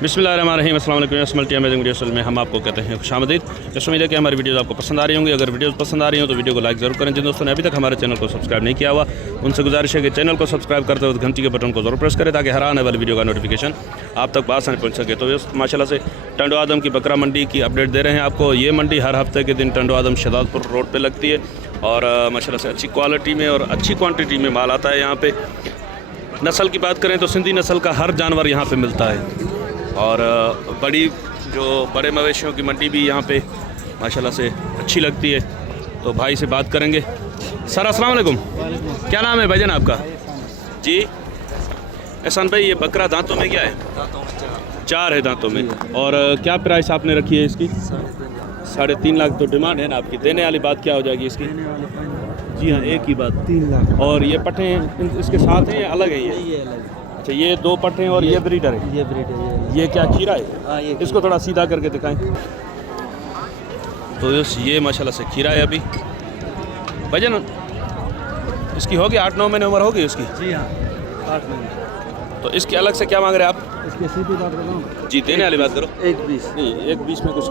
बिस्मिल्लाहिर्रहमानिर्रहीम। अस्सलाम वालेकुम। मल्टी अमेजिंग वीडियोस में हम आपको कहते हैं खुशामदीद। इस उम्मीद है कि हमारी वीडियोस आपको पसंद आ रही होंगी। अगर वीडियोस पसंद आ रही हो तो वीडियो को लाइक ज़रूर करें। जिन दोस्तों ने अभी तक हमारे चैनल को सब्सक्राइब नहीं किया हुआ उनसे गुजारिश है कि चैनल को सब्सक्राइब करते वक्त घंटी के बटन को ज़रूर प्रेस करें ताकि हर आने वाली वीडियो का नोटिफिकेशन आप तक आसानी पहुँच सके। तो माशाल्लाह से टंडो आदम की बकरा मंडी की अपडेट दे रहे हैं आपको। ये मंडी हर हफ्ते के दिन टंडो आदम शहजादपुर रोड पर लगती है और माशाल्लाह से अच्छी क्वालिटी में और अच्छी क्वान्टिटी में माल आता है यहाँ पे। नस्ल की बात करें तो सिंधी नस्ल का हर जानवर यहाँ पे मिलता है और बड़े मवेशियों की मंडी भी यहाँ पे माशाल्लाह से अच्छी लगती है। तो भाई से बात करेंगे। सर अस्सलाम वालेकुम, क्या नाम है भाईजान आपका? जी एहसान भाई, ये बकरा दांतों में क्या है? चार है दांतों में। और क्या प्राइस आपने रखी है इसकी? 3.5 लाख तो डिमांड है ना आपकी। देने वाली बात क्या हो जाएगी इसकी? जी हाँ, एक ही बात 3 लाख। और ये पट्टे इसके साथ हैं या अलग है? ये अलग। अच्छा, ये 2 पट्टे हैं और ये ब्रीडर है। ये ब्रीडर है। ये क्या खीरा है? इसको थोड़ा सीधा करके दिखाएं। तो ये माशाल्लाह से खीरा है। अभी भाईजान इसकी होगी 8-9 महीने उम्र होगी उसकी? जी हाँ, 8 महीने। तो इसके अलग से क्या मांग रहे हैं आप? इसके सीधी बात बताऊँ जी, देने वाली बात करो। 1.20 नहीं, 1.20 में कुछ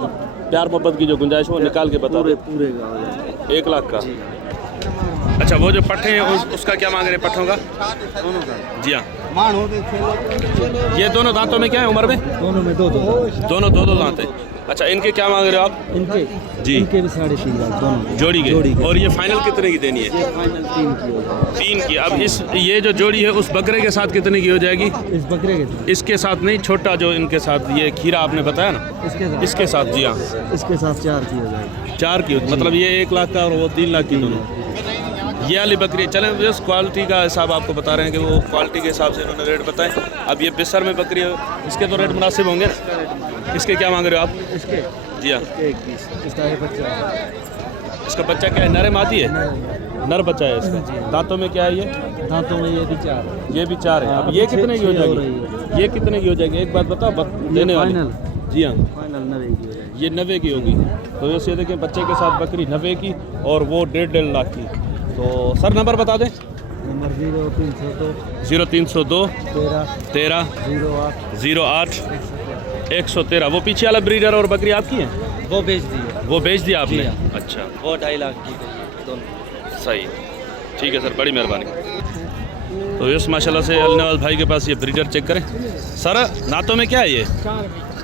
प्यार मोहब्बत की जो गुंजाइश हो निकाल के बता दो। पूरे का 1 लाख का। अच्छा, वो जो पट्टे हैं उसका क्या मांग रहे हैं पट्टों का? दोनों का। जी हाँ, ये दोनों दांतों में क्या है उम्र में? दोनों में दोनों दो दांत है। अच्छा, इनके क्या मांग रहे हो आप? इनके जी, इनके भी 3.5 लाख दोनों जोड़ी के। और ये फाइनल कितने की देनी है? ये फाइनल 3 की। अब ये जो जोड़ी है उस बकरे के साथ कितने की हो जाएगी? इस बकरे के साथ? इसके साथ नहीं, छोटा जो इनके साथ ये खीरा आपने बताया ना, इसके साथ। जी हाँ, इसके साथ 4 की हो जाएगी। 4 की मतलब ये 1 लाख का और वो 3 लाख की दोनों। ये वाली बकरी चलें, उस क्वालिटी का हिसाब आपको बता रहे हैं कि वो क्वालिटी के हिसाब से इन्होंने रेट बताएं। अब ये बिस्सर में बकरी है, इसके तो रेट मुनासिब होंगे। इसके क्या मांग रहे हो आप? इसके जी हाँ, 1.20। इसका बच्चा क्या है? नर मादी है? नर बच्चा है इसका। दांतों में क्या है ये? दांतों में ये भी 4 है। ये भी 4 है। अब ये कितने की हो जाएगी? ये कितने की हो जाएगी एक बात बताओ देने वाली? जी हाँ, फाइनल 90 की हो जाएगी। ये 90 की होगी। तो ये देखिए बच्चे के साथ बकरी 90 की और वो 1.5 लाख की। तो सर नंबर बता दें। नंबर 0302 13 08 113। वो पीछे वाला ब्रीडर और बकरी आपकी है? वो बेच दिया आपने? अच्छा, वो 2.5 लाख की दोनों। सही, ठीक है सर, बड़ी मेहरबानी। तो यस माशाल्लाह से अलनवाज भाई के पास ये ब्रीडर चेक करें। सर दांतों में क्या है? ये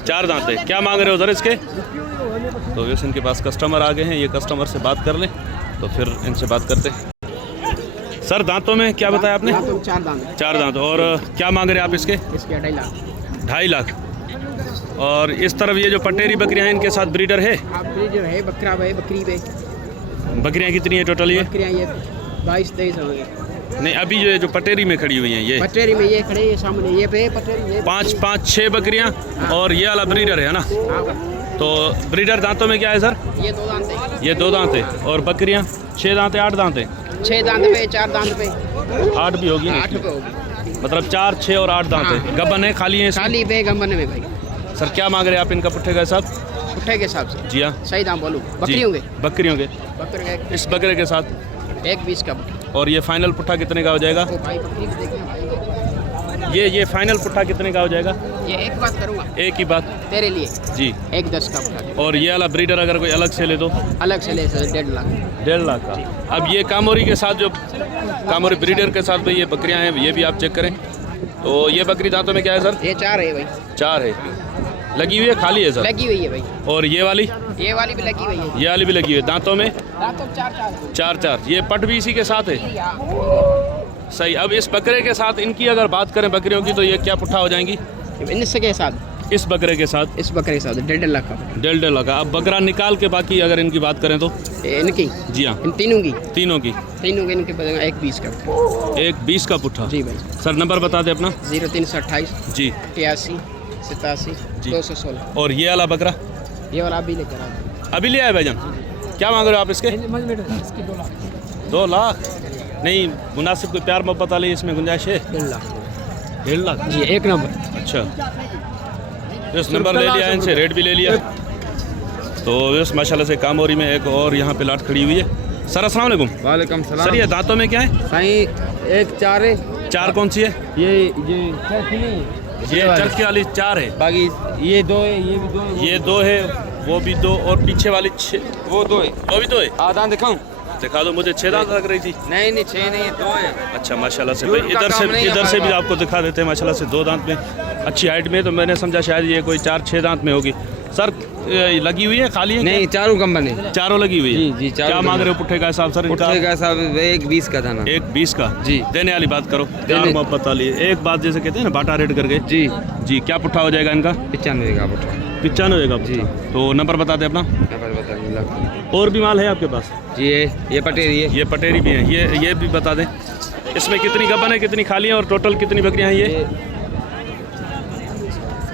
4 दांत है। क्या मांग रहे हो सर इसके? तो यस इनके पास कस्टमर आ गए हैं, ये कस्टमर से बात कर लें तो फिर इनसे बात करते हैं। सर दांतों में क्या बताया आपने? 4 दांत। और क्या मांग रहे हैं आप इसके? 2.5 लाख। और इस तरफ ये जो पटेरी बकरियां हैं इनके साथ ब्रीडर है? ब्रीडर है, बकरा है, बकरी है। बकरियां कितनी है टोटल? ये 22-23 होंगे। नहीं, अभी जो पटेरी में खड़ी हुई हैं ये? पटेरी में ये खड़े हैं सामने, ये पे पटेरी 5-6 बकरियां। और ये वाला ब्रीडर है ना? तो ब्रीडर दांतों में क्या है सर? ये 2 दांत है। ये 2 दांत है। और बकरियां 6 दांत है 8 दांत है? 6 दांत पे 4 दांत पे 8 भी होगी। 8 पे होगी, मतलब 4, 6 और 8 दांत है। गबन है खाली है? खाली पे गबन में भाई। सर क्या मांग रहे हैं आप इनका पुट्ठे का हिसाब? पुट्ठे के हिसाब से? जी हाँ, सही दाम बोलूँ? बकरियों के? बकरियों के। इस बकरे के साथ 1.20 का। और ये फाइनल पुट्ठा कितने का हो जाएगा? ये फाइनल पुट्ठा कितने का हो जाएगा? ये एक बात करूँगा, एक ही बात तेरे लिए जी, 1.10 का पुट्ठा। और ये वाला ब्रीडर अगर कोई अलग से ले तो? अलग से ले सर 1.5 लाख। 1.5 लाख का। अब ये कामोरी के साथ जो कामोरी ब्रीडर के साथ भाई ये बकरियां हैं ये भी आप चेक करें। तो ये बकरी दांतों में क्या है सर? ये 4 है भाई। 4 है। लगी हुई है खाली है सर? लगी हुई है भाई। और ये वाली भी लगी हुई है। ये वाली भी लगी हुई है। दांतों में? दांतों 4। ये पट भी इसी के साथ है? सही। अब इस बकरे के साथ इनकी अगर बात करें बकरियों की तो ये क्या पुट्ठा हो जाएंगी? इसके साथ? इस बकरे के साथ? इस बकरे के साथ 1.5 लाख का। 1.5 लाख का। अब बकरा निकाल के बाकी अगर इनकी बात करें तो? इनकी? जी हाँ, इन तीनों की इनके 1.20 का। 1.20 का पुट्ठा? जी भाई। सर नंबर बता दें अपना। 0328 जी 83 87 216। और ये वाला बकरा? ये वाला अभी ले आए भाईजान। क्या मांग रहे हो आप इसके? 2 लाख। नहीं, मुनासिब कोई प्यार मोहब्बत वाली इसमें गुंजाइश है? 1.5 लाख जी, एक नंबर। अच्छा, इस नंबर ले लिया इनसे, रेट भी ले लिया। तो इस माशाल्लाह से कामोरी में एक और यहाँ पे लाट खड़ी हुई है। सर अस्सलाम वालेकुम। वालेकुम सलाम। सर ये दांतों में क्या है? साईं एक 4 है। 4 कौन सी है? ये ये चरखे वाली 4 है, बाकी ये 2 है, ये भी 2 है, ये 2 है, वो भी 2 और पीछे वाली 6, वो 2 है। वो भी 2 है। दांत दिखाऊं? दिखा दो मुझे, 6 दांत लग रही थी। नहीं 6 नहीं, 2 है। अच्छा माशाल्लाह से दूर भाई, का काम नहीं है इधर से भी हमारे आपको दिखा देते हैं माशाल्लाह से 2 दांत में, अच्छी हाइट में। तो मैंने समझा शायद ये कोई 4-6 दांत में होगी। सर लगी हुई है, खाली है? नहीं, चारों कंपनी, चारों लगी हुई है। जी, चारों क्या मांग रहे हो पुट्ठे का हिसाब सर इनका? पुट्ठे का साहब 1.20 का था ना। 1.20 का जी। देने वाली बात करो, प्यार मोहब्बत वाली। एक बात जैसे कहते हैं ना, बाटा रेट करके। जी जी, क्या पुट्ठा हो जाएगा इनका? 95 का पुट्ठा। 95 का जी। तो नंबर बता दे अपना। नंबर बता। और भी माल है आपके पास? जी ये पटेरी है, ये पटेरी भी है, ये भी बता दें। इसमें कितनी गबन है, कितनी खाली है और टोटल कितनी बकरियां हैं ये?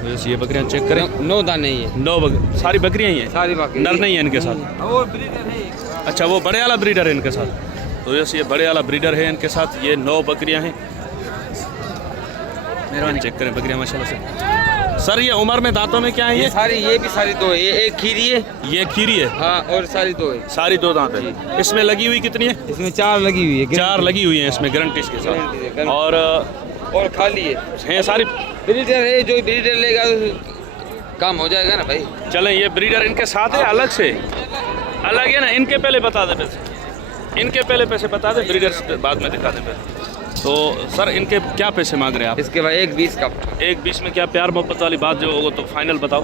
वैसे ये बकरियां चेक करें। 9 दाने ही है। 9 सारी बकरियां ही हैं, सारी बकरी नर नहीं है इनके साथ? वो ब्रीडर है। अच्छा, वो बड़े वाला ब्रीडर है इनके साथ। तो जैसे ये बड़े वाला ब्रीडर है इनके साथ, ये 9 बकरियां हैं। चेक करें बकरियां माशाल्लाह से। सर ये उम्र में दांतों में क्या है ये? ये भी सारी 2 है। ये एक खीरी है, ये खीरी है। हाँ, और सारी 2 है। सारी 2 दांत है। इसमें लगी हुई कितनी है? इसमें 4 लगी हुई है, 4 लगी हुई है इसमें गारंटी के साथ। और खाली है सारी ब्रीडर है। जो ब्रीडर लेगा काम हो जाएगा ना भाई। चलें, ये ब्रीडर इनके साथ है अलग से? अलग है ना। इनके पहले बता दे पैसे, इनके पहले पैसे बता दे, ब्रीडर बाद में दिखा दे पैसे। तो सर इनके क्या पैसे मांग रहे हैं आप? इसके बाद 1.20 का। 1.20 में क्या प्यार मोहब्बत वाली बात जो होगा तो फाइनल बताओ।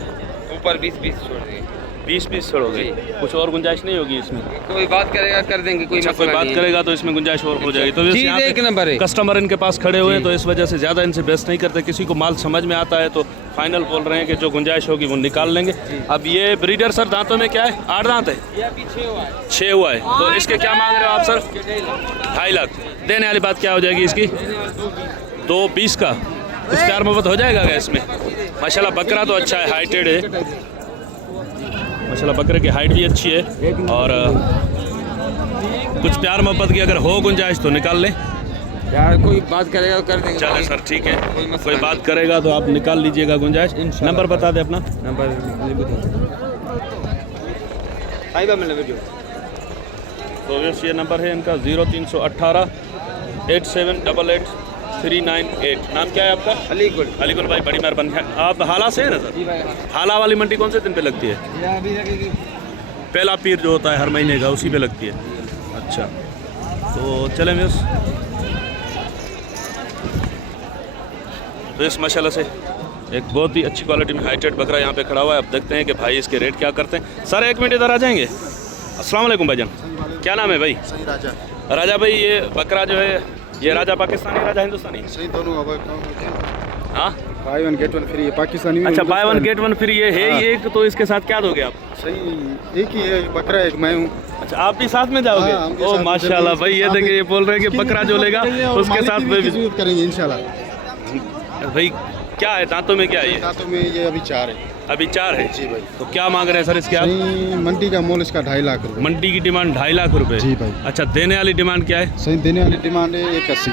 ऊपर 20 छोड़ देंगे। 20 छोड़ोगे? कुछ और गुंजाइश नहीं होगी इसमें? कोई बात करेगा कर देंगे, कोई अच्छा, कोई बात करेगा तो इसमें गुंजाइश और हो जाएगी। तो चीज़ एक नंबर है। कस्टमर इनके पास खड़े हुए हैं तो इस वजह से ज़्यादा इनसे बेस्ट नहीं करते। किसी को माल समझ में आता है तो फाइनल बोल रहे हैं कि जो गुंजाइश होगी वो निकाल लेंगे। अब ये ब्रीडर सर दांतों में क्या है? 8 दांत है? 6 हुआ है। तो इसके क्या मांग रहे हो आप सर? 2.5 लाख। देने वाली बात क्या हो जाएगी इसकी? 2.20 का। कुछ प्यार मोहब्बत हो जाएगा क्या इसमें? माशाल्लाह बकरा तो अच्छा है, हाइटेड है माशाल्लाह, बकरे की हाइट भी अच्छी है। और कुछ प्यार मोहब्बत की अगर हो गुंजाइश तो निकाल लें यार। कोई बात करेगा तो कर देंगे। चले सर, ठीक है। कोई बात करेगा तो आप निकाल लीजिएगा गुंजाइश। नंबर बता दे अपना। नंबर तो ये नंबर है इनका 0318 8788 398। नाम क्या है आपका? अलीगुल। अलीगुल भाई, बड़ी मेहरबानी है। आप हाला से है ना सर? जी भाई। हाला वाली मंडी कौन से दिन पे लगती है? अभी लगेगी। पहला पीर जो होता है हर महीने का, उसी पे लगती है। अच्छा, तो चलें मिस। तो इस माशाल्लाह से एक बहुत ही अच्छी क्वालिटी में हाइटेड बकरा यहाँ पे खड़ा हुआ है। अब देखते हैं कि भाई इसके रेट क्या करते हैं। सर 1 मिनट इधर आ जाएंगे। अस्सलाम वालेकुम भाईजान, क्या नाम है भाई? सही राजा। राजा भाई, ये बकरा जो है ये राजा पाकिस्तानी, राजा हिंदुस्तानी? सही दोनों। हाँ, बाय 1 गेट 1 फ्री है पाकिस्तानी। अच्छा, बाय 1 गेट 1 फ्री ये है ये। तो इसके साथ क्या दोगे आप? सही एक ही है, बकरा एक मैं हूँ। अच्छा, आप भी साथ में जाओगे? हाँ, हम भी ओ साथ में माशाल्लाह जाएंगे। भाई, ये देखिए ये बोल रहे हैं कि बकरा जो लेगा उसके साथ में भी करेंगे इंशाल्लाह। भाई क्या है दांतों में, क्या है ये? दांतों में ये अभी 4 है। अभी 4 है? जी भाई। तो क्या मांग रहे हैं सर इसके आप? सही मंडी का मोल इसका 2.5 लाख रुपए। मंडी की डिमांड 2.5 लाख रुपए? जी भाई। अच्छा, देने वाली डिमांड क्या है? सही देने वाली डिमांड है 180।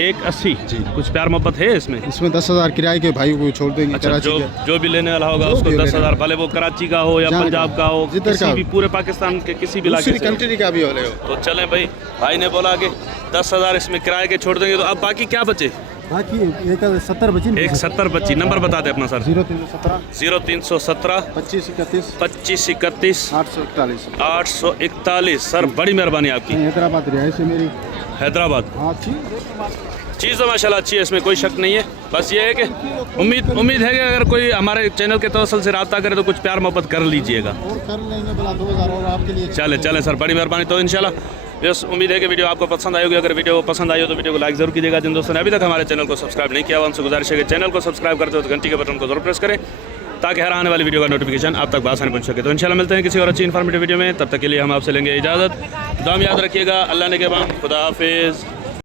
180 जी। कुछ प्यार मोहब्बत है इसमें? इसमें 10,000 किराए के भाई को छोड़ देंगे। अच्छा, कराची जो भी लेने वाला होगा जो उसको भी 10,000, भले वो कराची का हो या जहाँ पंजाब का हो, जिधर किसी का भी पूरे पाकिस्तान के किसी भी इलाके दूसरी से हो। कंट्री का भी हो। तो चलें भाई, भाई ने बोला कि 10,000 इसमें किराए के छोड़ देंगे। तो अब बाकी क्या बचे? बाकी एक 70 बची। एक 70 बची। नंबर बता दे अपना सर। 0317 0317 2531 2531 841। 841। सर बड़ी मेहरबानी आपकी। हैदराबाद रिहाइश है मेरी। हैदराबाद। हाँ अच्छी चीज़ तो माशाल्लाह अच्छी है, इसमें कोई शक नहीं है। बस ये है कि उम्मीद है कि अगर कोई हमारे चैनल के तवसल से रब्ता करे तो कुछ प्यार मोहब्बत कर लीजिएगा। और कर लेंगे भला 2000 और आपके लिए। चले सर, बड़ी मेहरबानी। तो इंशाल्लाह बस उम्मीद है कि वीडियो आपको पसंद आई होगी। अगर वीडियो पसंद आई हो तो वीडियो को लाइक जरूर कीजिएगा। जिन दोस्तों ने अभी तक हमारे चैनल को सब्सक्राइब नहीं किया, उनसे गुजारिश है कि चैनल को सब्सक्राइब करते हो तो घंटी के बटन को जरूर प्रेस करें ताकि हर आने वाली वीडियो का नोटिफिकेशन आप तक आसानी पहुंच सके। तो इंशाल्लाह मिलते हैं किसी और अच्छी इन्फॉर्मेटिव वीडियो में। तब तक के लिए हम आपसे लेंगे इजाज़त। दुआ में याद रखिएगा। अल्लाह ने के बाद खुदा हाफिज़।